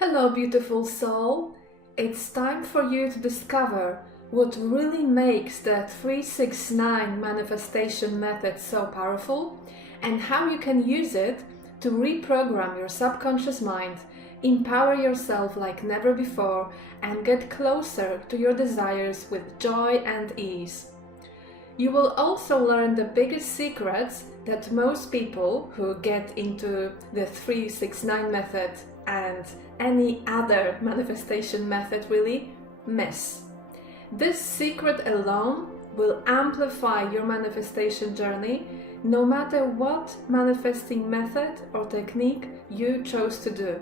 Hello, beautiful soul. It's time for you to discover what really makes the 369 manifestation method so powerful and how you can use it to reprogram your subconscious mind, empower yourself like never before, and get closer to your desires with joy and ease. You will also learn the biggest secrets that most people who get into the 369 method and any other manifestation method really miss. This secret alone will amplify your manifestation journey no matter what manifesting method or technique you chose to do.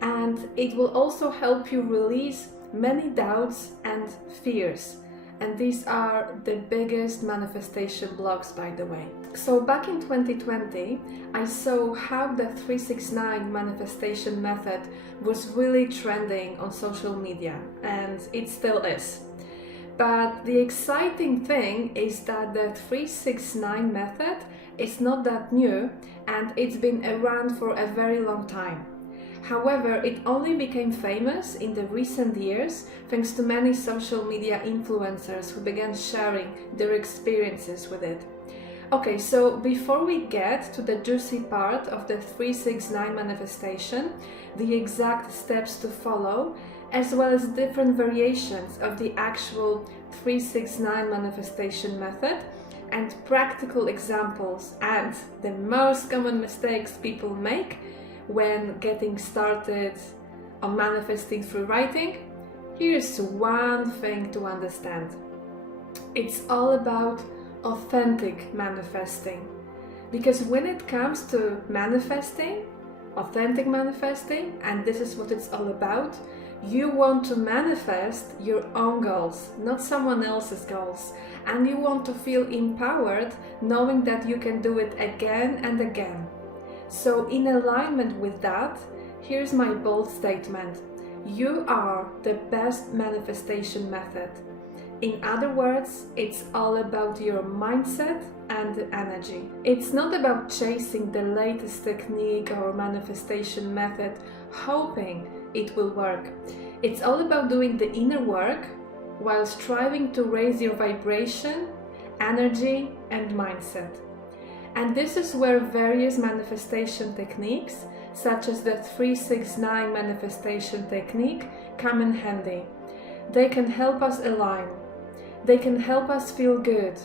And it will also help you release many doubts and fears. And these are the biggest manifestation blocks, by the way. So back in 2020, I saw how the 369 manifestation method was really trending on social media, and it still is. But the exciting thing is that the 369 method is not that new, and it's been around for a very long time. However, it only became famous in the recent years thanks to many social media influencers who began sharing their experiences with it. Okay, so before we get to the juicy part of the 369 manifestation, the exact steps to follow, as well as different variations of the actual 369 manifestation method, and practical examples and the most common mistakes people make when getting started on manifesting through writing, here's one thing to understand. It's all about authentic manifesting. Because when it comes to manifesting, authentic manifesting, and this is what it's all about, you want to manifest your own goals, not someone else's goals. And you want to feel empowered knowing that you can do it again and again. So in alignment with that, here's my bold statement. You are the best manifestation method. In other words, it's all about your mindset and the energy. It's not about chasing the latest technique or manifestation method, hoping it will work. It's all about doing the inner work while striving to raise your vibration, energy, and mindset. And this is where various manifestation techniques, such as the 369 manifestation technique, come in handy. They can help us align. They can help us feel good.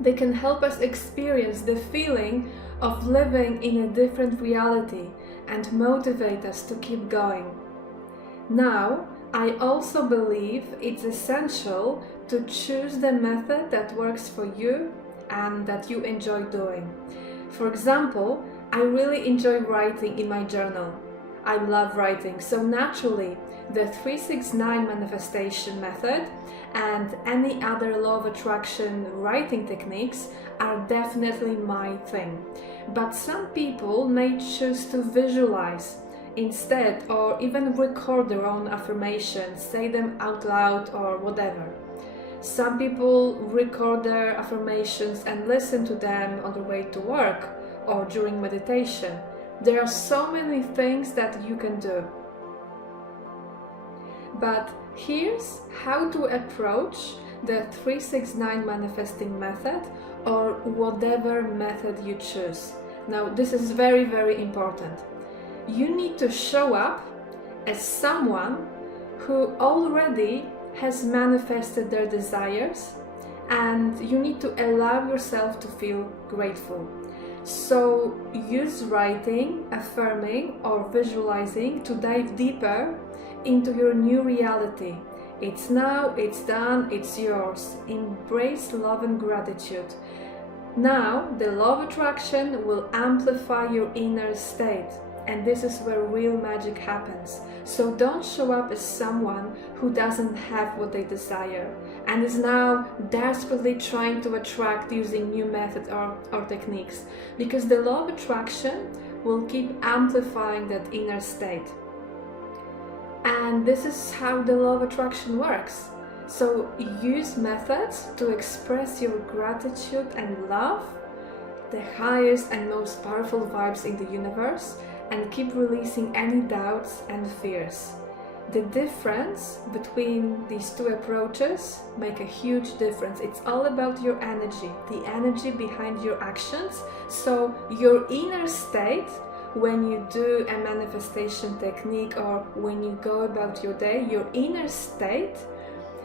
They can help us experience the feeling of living in a different reality and motivate us to keep going. Now, I also believe it's essential to choose the method that works for you and that you enjoy doing. For example, I really enjoy writing in my journal. I love writing, so naturally the 369 manifestation method and any other law of attraction writing techniques are definitely my thing. But some people may choose to visualize instead, or even record their own affirmations, say them out loud or whatever. Some people record their affirmations and listen to them on their way to work or during meditation. There are so many things that you can do. But here's how to approach the 369 manifesting method or whatever method you choose. Now, this is very, very important. You need to show up as someone who already has manifested their desires, and you need to allow yourself to feel grateful. So use writing, affirming, or visualizing to dive deeper into your new reality. It's now, it's done, it's yours. Embrace love and gratitude. Now, the law of attraction will amplify your inner state. And this is where real magic happens. So don't show up as someone who doesn't have what they desire and is now desperately trying to attract using new methods or techniques, because the law of attraction will keep amplifying that inner state. And this is how the law of attraction works. So use methods to express your gratitude and love, the highest and most powerful vibes in the universe, and keep releasing any doubts and fears. The difference between these two approaches make a huge difference. It's all about your energy, the energy behind your actions. So your inner state, when you do a manifestation technique or when you go about your day, your inner state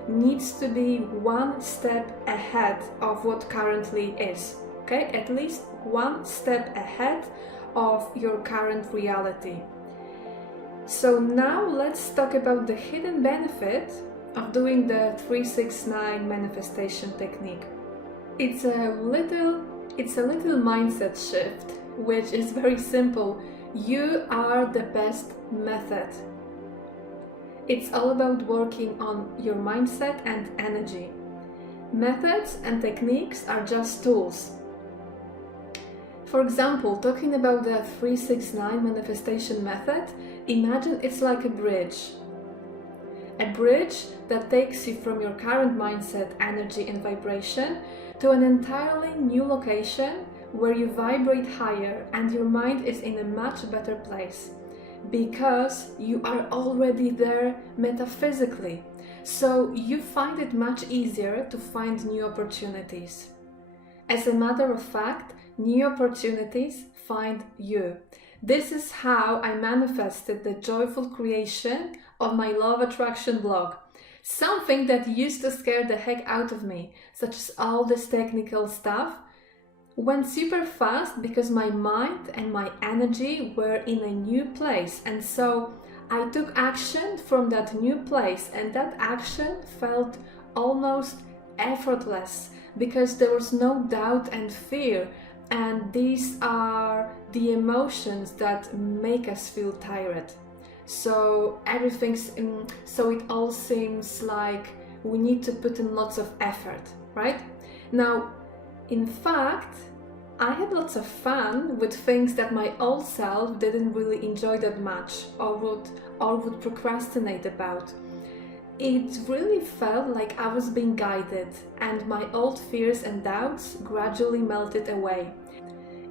needs to be one step ahead of what currently is. Okay? At least one step ahead of your current reality. So now let's talk about the hidden benefit of doing the 369 manifestation technique. It's a little mindset shift, which is very simple. You are the best method. It's all about working on your mindset and energy. Methods and techniques are just tools. For example, talking about the 369 manifestation method, imagine it's like a bridge. A bridge that takes you from your current mindset, energy and vibration to an entirely new location where you vibrate higher and your mind is in a much better place because you are already there metaphysically. So you find it much easier to find new opportunities. As a matter of fact, new opportunities find you. This is how I manifested the joyful creation of my Law of Attraction blog. Something that used to scare the heck out of me, such as all this technical stuff, went super fast because my mind and my energy were in a new place. And so I took action from that new place, and that action felt almost effortless because there was no doubt and fear. And these are the emotions that make us feel tired. So it all seems like we need to put in lots of effort, right? Now, in fact, I had lots of fun with things that my old self didn't really enjoy that much or would procrastinate about. It really felt like I was being guided, and my old fears and doubts gradually melted away.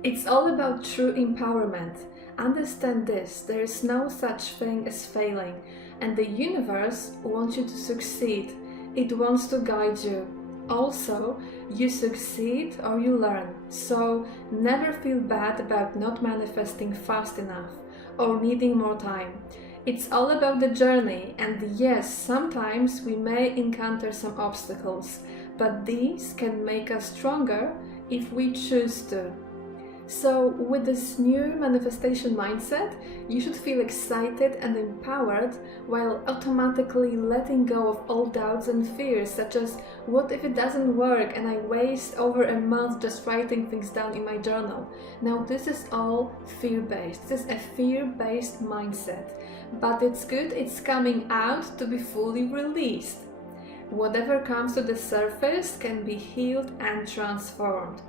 It's all about true empowerment. Understand this, there is no such thing as failing, and the universe wants you to succeed. It wants to guide you. Also, you succeed or you learn, so never feel bad about not manifesting fast enough or needing more time. It's all about the journey, and yes, sometimes we may encounter some obstacles, but these can make us stronger if we choose to. So with this new manifestation mindset, you should feel excited and empowered while automatically letting go of all doubts and fears, such as what if it doesn't work and I waste over a month just writing things down in my journal. Now this is all fear-based. This is a fear-based mindset, but it's good it's coming out to be fully released. Whatever comes to the surface can be healed and transformed.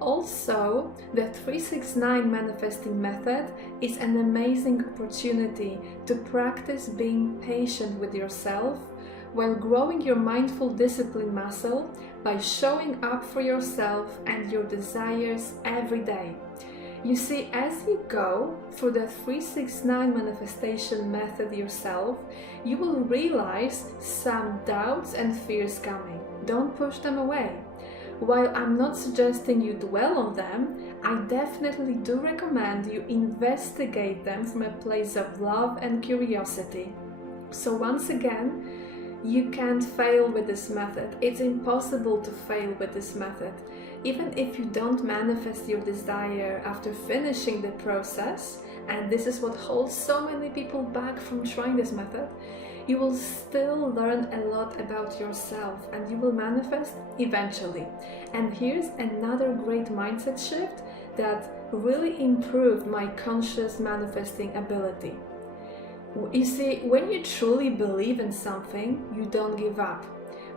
Also, the 369 manifesting method is an amazing opportunity to practice being patient with yourself while growing your mindful discipline muscle by showing up for yourself and your desires every day. You see, as you go through the 369 manifestation method yourself, you will realize some doubts and fears coming. Don't push them away. While I'm not suggesting you dwell on them, I definitely do recommend you investigate them from a place of love and curiosity. So once again, you can't fail with this method. It's impossible to fail with this method. Even if you don't manifest your desire after finishing the process, and this is what holds so many people back from trying this method, you will still learn a lot about yourself and you will manifest eventually. And here's another great mindset shift that really improved my conscious manifesting ability. You see, when you truly believe in something, you don't give up.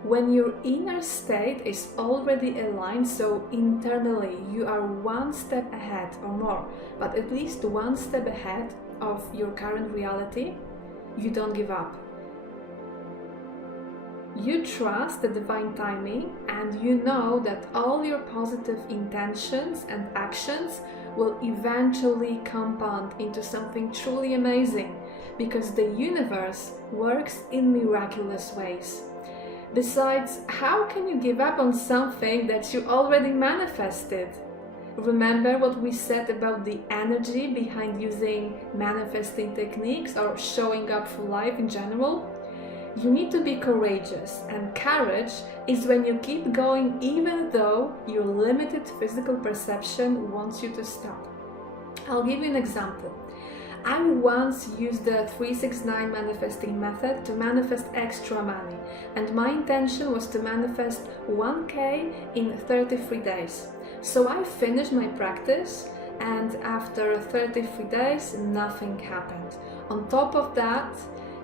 When your inner state is already aligned, so internally you are one step ahead or more, but at least one step ahead of your current reality, you don't give up. You trust the divine timing, and you know that all your positive intentions and actions will eventually compound into something truly amazing, because the universe works in miraculous ways. Besides, how can you give up on something that you already manifested? Remember what we said about the energy behind using manifesting techniques or showing up for life in general? You need to be courageous, and courage is when you keep going even though your limited physical perception wants you to stop. I'll give you an example. I once used the 369 manifesting method to manifest extra money, and my intention was to manifest 1K in 33 days. So I finished my practice, and after 33 days, nothing happened. On top of that,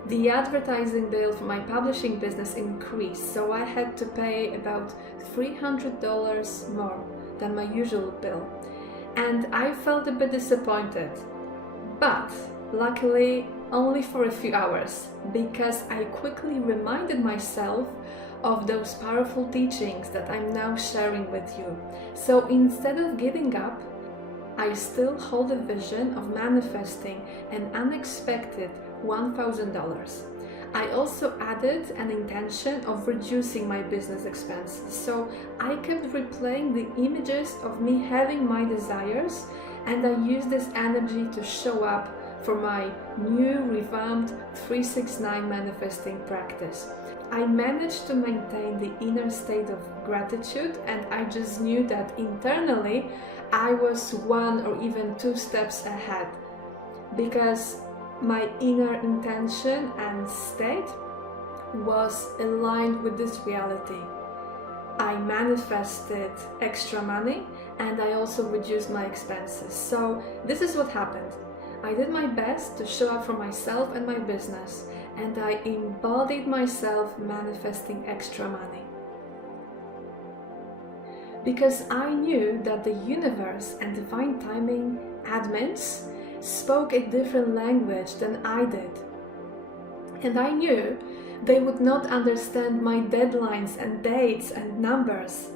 the advertising bill for my publishing business increased, so I had to pay about $300 more than my usual bill. And I felt a bit disappointed. But luckily, only for a few hours, because I quickly reminded myself of those powerful teachings that I'm now sharing with you. So instead of giving up, I still hold a vision of manifesting an unexpected $1,000. I also added an intention of reducing my business expenses, so I kept replaying the images of me having my desires, and I used this energy to show up for my new revamped 369 manifesting practice. I managed to maintain the inner state of gratitude, and I just knew that internally I was 1 or even 2 steps ahead, because my inner intention and state was aligned with this reality. I manifested extra money, and I also reduced my expenses. So this is what happened. I did my best to show up for myself and my business, and I embodied myself manifesting extra money. Because I knew that the universe and divine timing admins spoke a different language than I did. And I knew they would not understand my deadlines and dates and numbers.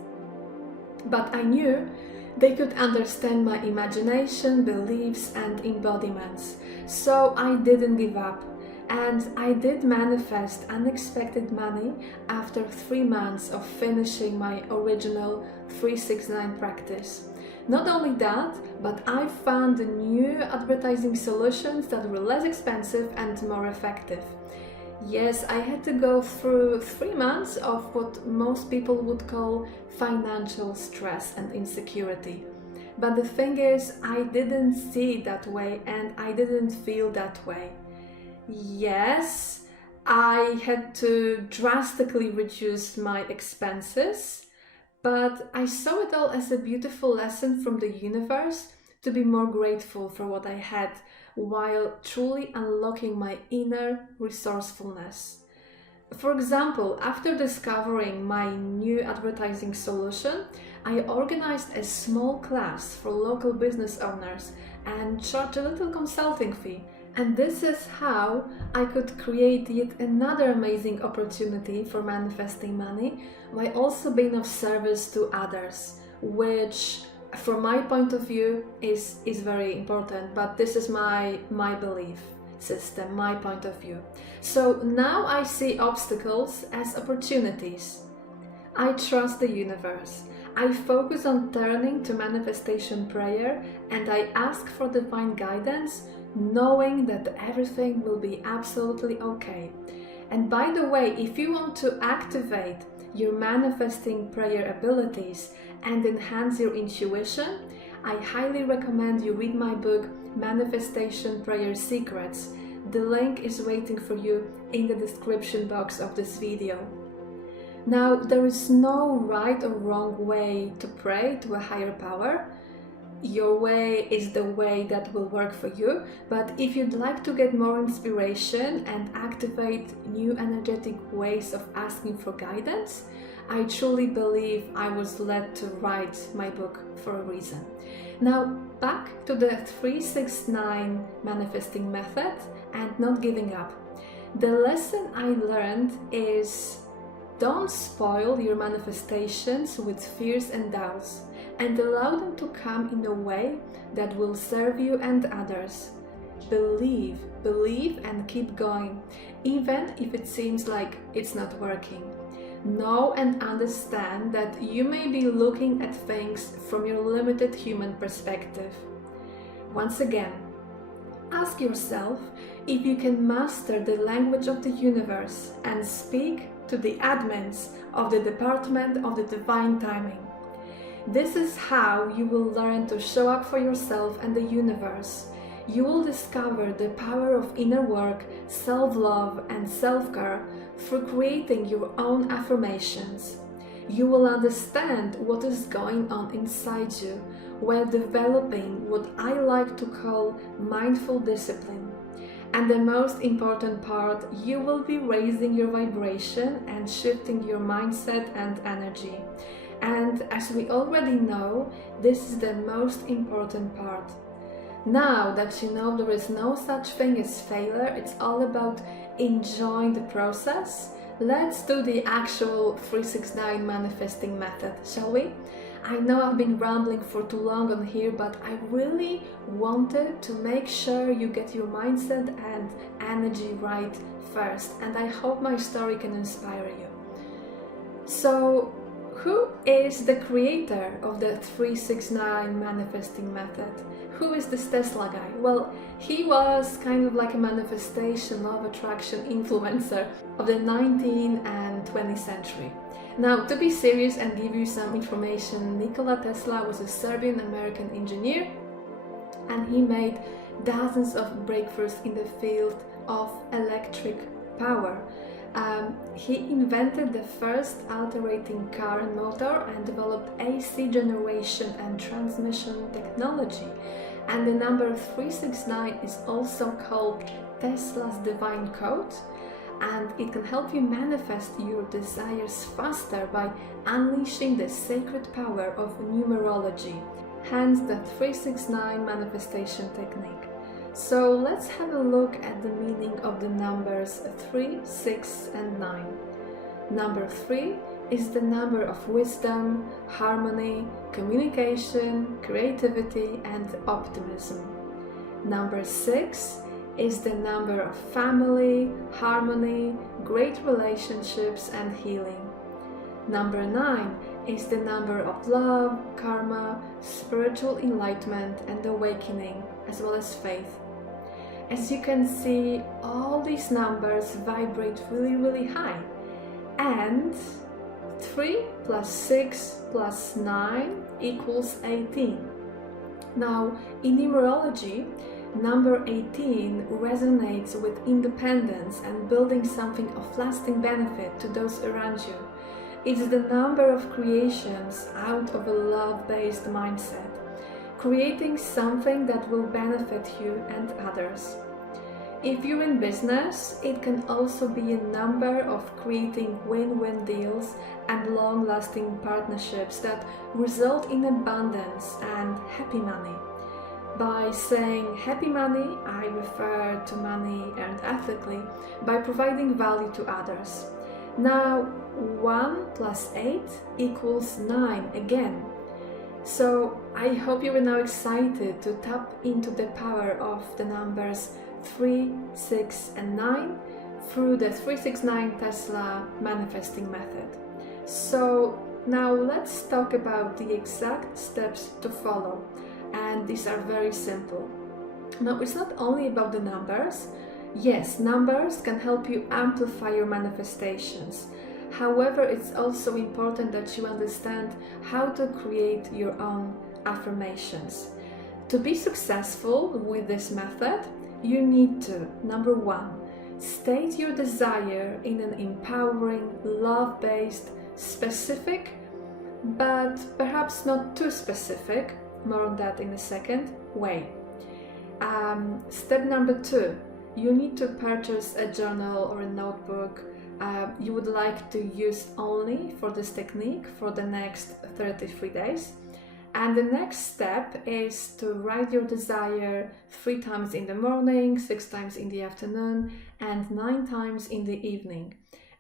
But I knew they could understand my imagination, beliefs, and embodiments. So I didn't give up. And I did manifest unexpected money after 3 months of finishing my original 369 practice. Not only that, but I found new advertising solutions that were less expensive and more effective. Yes, I had to go through 3 months of what most people would call financial stress and insecurity. But the thing is, I didn't see it that way, and I didn't feel that way. Yes, I had to drastically reduce my expenses, but I saw it all as a beautiful lesson from the universe to be more grateful for what I had, while truly unlocking my inner resourcefulness. For example, after discovering my new advertising solution, I organized a small class for local business owners and charged a little consulting fee. And this is how I could create yet another amazing opportunity for manifesting money while also being of service to others, which from my point of view is very important, but this is my belief system, my point of view. So now I see obstacles as opportunities. I trust the universe. I focus on turning to manifestation prayer, and I ask for divine guidance, knowing that everything will be absolutely okay. And by the way, if you want to activate your manifesting prayer abilities and enhance your intuition, I highly recommend you read my book, Manifestation Prayer Secrets. The link is waiting for you in the description box of this video. Now, there is no right or wrong way to pray to a higher power. Your way is the way that will work for you, but if you'd like to get more inspiration and activate new energetic ways of asking for guidance, I truly believe I was led to write my book for a reason. Now, back to the 369 manifesting method and not giving up. The lesson I learned is Don't spoil your manifestations with fears and doubts, and allow them to come in a way that will serve you and others. Believe and keep going, even if it seems like it's not working. Know and understand that you may be looking at things from your limited human perspective. Once again, ask yourself if you can master the language of the universe and speak to the admins of the Department of the Divine Timing. This is how you will learn to show up for yourself and the universe. You will discover the power of inner work, self-love and self-care through creating your own affirmations. You will understand what is going on inside you while developing what I like to call mindful discipline. And the most important part, you will be raising your vibration and shifting your mindset and energy. And as we already know, this is the most important part. Now that you know there is no such thing as failure, it's all about enjoying the process. Let's do the actual 369 manifesting method, shall we? I know I've been rambling for too long on here, but I really wanted to make sure you get your mindset and energy right first, and I hope my story can inspire you. So, who is the creator of the 369 manifesting method? Who is this Tesla guy? Well, he was kind of like a manifestation of attraction influencer of the 19th and 20th century. Now, to be serious and give you some information, Nikola Tesla was a Serbian-American engineer, and he made dozens of breakthroughs in the field of electric power. He invented the first alternating current motor and developed AC generation and transmission technology. And the number 369 is also called Tesla's divine code, and it can help you manifest your desires faster by unleashing the sacred power of numerology, hence the 369 manifestation technique. So let's have a look at the meaning of the numbers 3, 6 and 9. Number 3 is the number of wisdom, harmony, communication, creativity and optimism. Number 6 is the number of family, harmony, great relationships and healing. Number 9 is the number of love, karma, spiritual enlightenment and awakening, as well as faith. As you can see, all these numbers vibrate really high, and 3 plus 6 plus 9 equals 18. Now, in numerology, number 18 resonates with independence and building something of lasting benefit to those around you. It's the number of creations out of a love-based mindset, creating something that will benefit you and others. If you're in business, it can also be a number of creating win-win deals and long-lasting partnerships that result in abundance and happy money. By saying happy money, I refer to money earned ethically by providing value to others. Now, 1 plus 8 equals 9 again. So I hope you are now excited to tap into the power of the numbers 3, 6 and 9 through the 369 Tesla manifesting method. So now let's talk about the exact steps to follow, and these are very simple. Now, it's not only about the numbers. Yes, numbers can help you amplify your manifestations. However, it's also important that you understand how to create your own affirmations. To be successful with this method, you need to, number 1, state your desire in an empowering, love-based, specific, but perhaps not too specific, more on that in a second, way. Step number 2, you need to purchase a journal or a notebook you would like to use only for this technique for the next 33 days. And the next step is to write your desire 3 times in the morning, 6 times in the afternoon, and 9 times in the evening.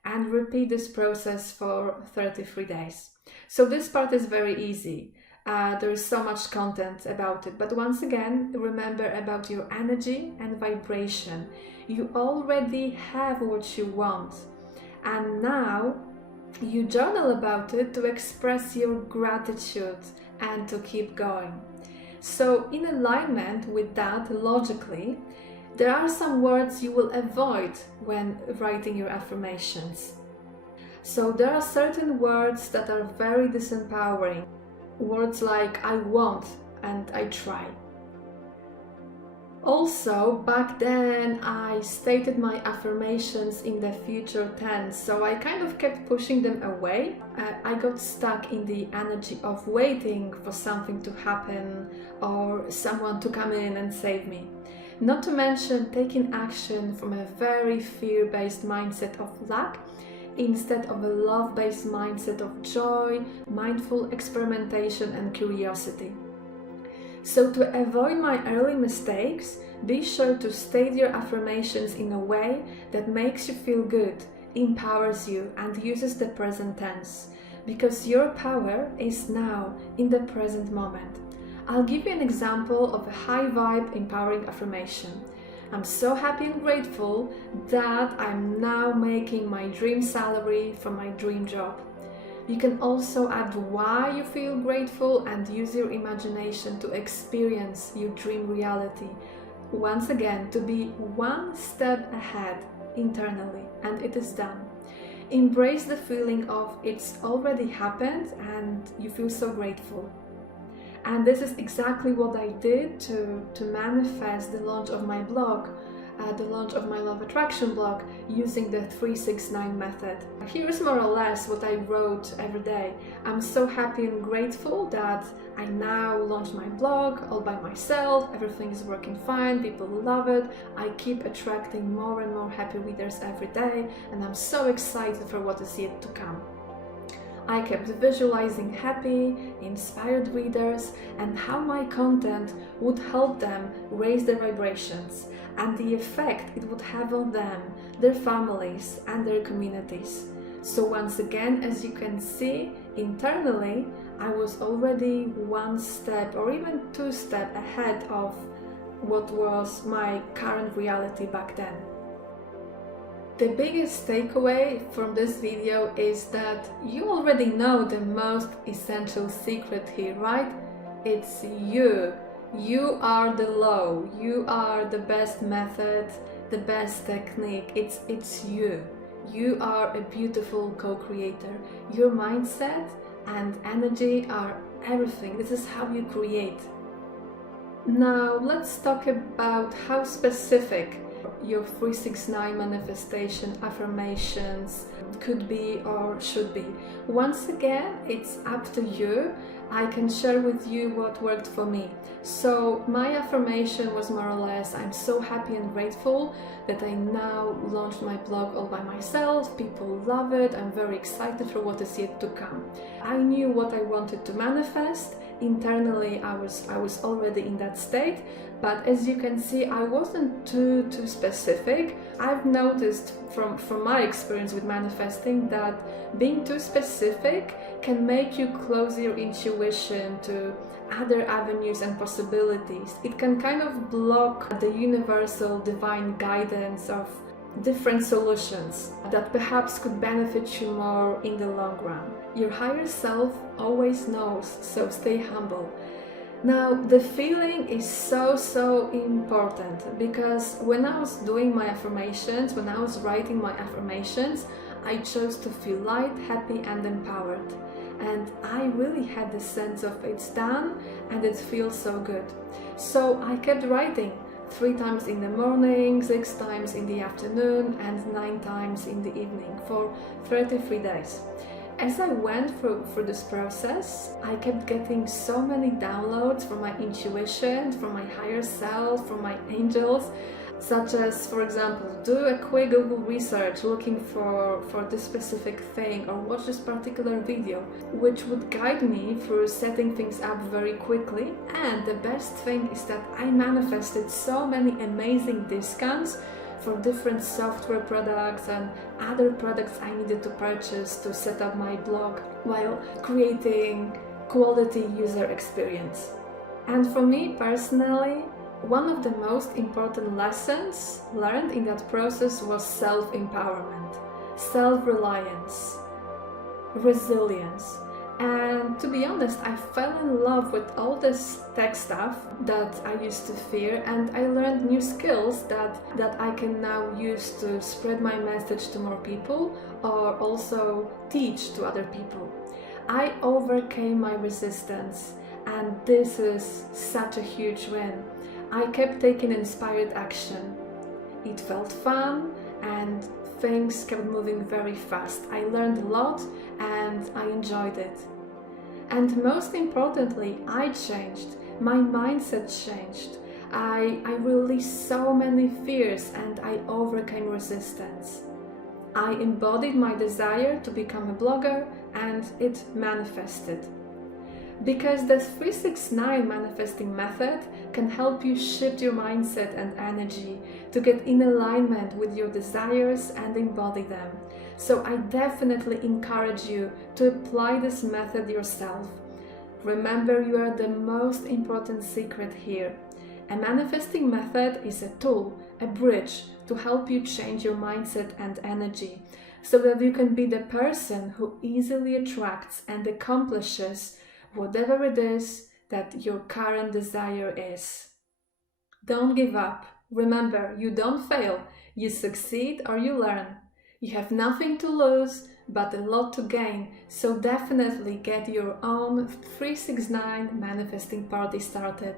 and repeat this process for 33 days. So this part is very easy. There is so much content about it, but once again, remember about your energy and vibration. You already have what you want, and now you journal about it to express your gratitude and to keep going. So in alignment with that, logically, there are some words you will avoid when writing your affirmations. So there are certain words that are very disempowering. Words like I want and I try. Also, back then I stated my affirmations in the future tense, so I kind of kept pushing them away. I got stuck in the energy of waiting for something to happen or someone to come in and save me. Not to mention taking action from a very fear-based mindset of lack instead of a love-based mindset of joy, mindful experimentation and curiosity. So to avoid my early mistakes, be sure to state your affirmations in a way that makes you feel good, empowers you, and uses the present tense, because your power is now in the present moment. I'll give you an example of a high vibe empowering affirmation. I'm so happy and grateful that I'm now making my dream salary from my dream job. You can also add why you feel grateful and use your imagination to experience your dream reality. Once again, to be one step ahead internally, and it is done. Embrace the feeling of it's already happened and you feel so grateful. And this is exactly what I did to manifest the launch of my blog, the launch of my Law of Attraction blog, using the 369 method. Here's more or less what I wrote every day. I'm so happy and grateful that I now launched my blog all by myself. Everything is working fine, people love it. I keep attracting more and more happy readers every day, and I'm so excited for what is yet to come. I kept visualizing happy, inspired readers and how my content would help them raise their vibrations and the effect it would have on them, their families and their communities. So once again, as you can see, internally, I was already one step or even two steps ahead of what was my current reality back then. The biggest takeaway from this video is that you already know the most essential secret here, right? It's you. You are the law. You are the best method, the best technique. It's you. You are a beautiful co-creator. Your mindset and energy are everything. This is how you create. Now let's talk about how specific your 369 manifestation affirmations could be or should be. Once again, it's up to you. I can share with you what worked for me. So my affirmation was more or less, I'm so happy and grateful that I now launched my blog all by myself. People love it. I'm very excited for what is yet to come. I knew what I wanted to manifest. Internally, I was already in that state, but as you can see, I wasn't too specific. I've noticed from my experience with manifesting that being too specific can make you close your intuition to other avenues and possibilities. It can kind of block the universal divine guidance of different solutions that perhaps could benefit you more in the long run. Your higher self always knows, so stay humble. Now, the feeling is so important, because when I was doing my affirmations, when I was writing my affirmations, I chose to feel light, happy and empowered. And I really had the sense of it's done and it feels so good. So I kept writing 3 times in the morning, 6 times in the afternoon and 9 times in the evening for 33 days. As I went through this process, I kept getting so many downloads from my intuition, from my higher self, from my angels, such as, for example, do a quick Google research looking for this specific thing, or watch this particular video, which would guide me through setting things up very quickly. And the best thing is that I manifested so many amazing discounts for different software products and other products I needed to purchase to set up my blog while creating quality user experience. And for me personally, one of the most important lessons learned in that process was self-empowerment, self-reliance, resilience. And to be honest, I fell in love with all this tech stuff that I used to fear, and I learned new skills that I can now use to spread my message to more people or also teach to other people. I overcame my resistance, and this is such a huge win. I kept taking inspired action. It felt fun and things kept moving very fast. I learned a lot and I enjoyed it. And most importantly, I changed. My mindset changed. I released so many fears and I overcame resistance. I embodied my desire to become a blogger and it manifested. Because the 369 manifesting method can help you shift your mindset and energy to get in alignment with your desires and embody them. So I definitely encourage you to apply this method yourself. Remember, you are the most important secret here. A manifesting method is a tool, a bridge to help you change your mindset and energy so that you can be the person who easily attracts and accomplishes whatever it is that your current desire is. Don't give up. Remember, you don't fail. You succeed or you learn. You have nothing to lose, but a lot to gain. So definitely get your own 369 manifesting party started.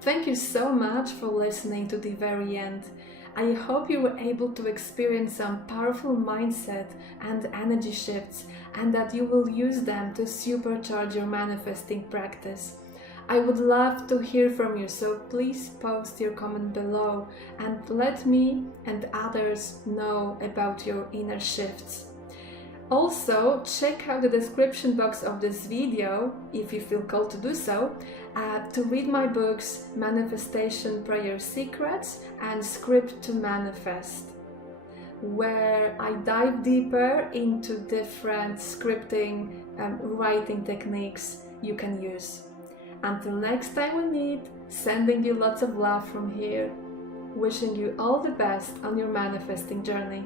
Thank you so much for listening to the very end. I hope you were able to experience some powerful mindset and energy shifts and that you will use them to supercharge your manifesting practice. I would love to hear from you, so please post your comment below and let me and others know about your inner shifts. Also, check out the description box of this video, if you feel called to do so, to read my books Manifestation Prayer Secrets and Script to Manifest, where I dive deeper into different scripting and writing techniques you can use. Until next time we meet, sending you lots of love from here, wishing you all the best on your manifesting journey.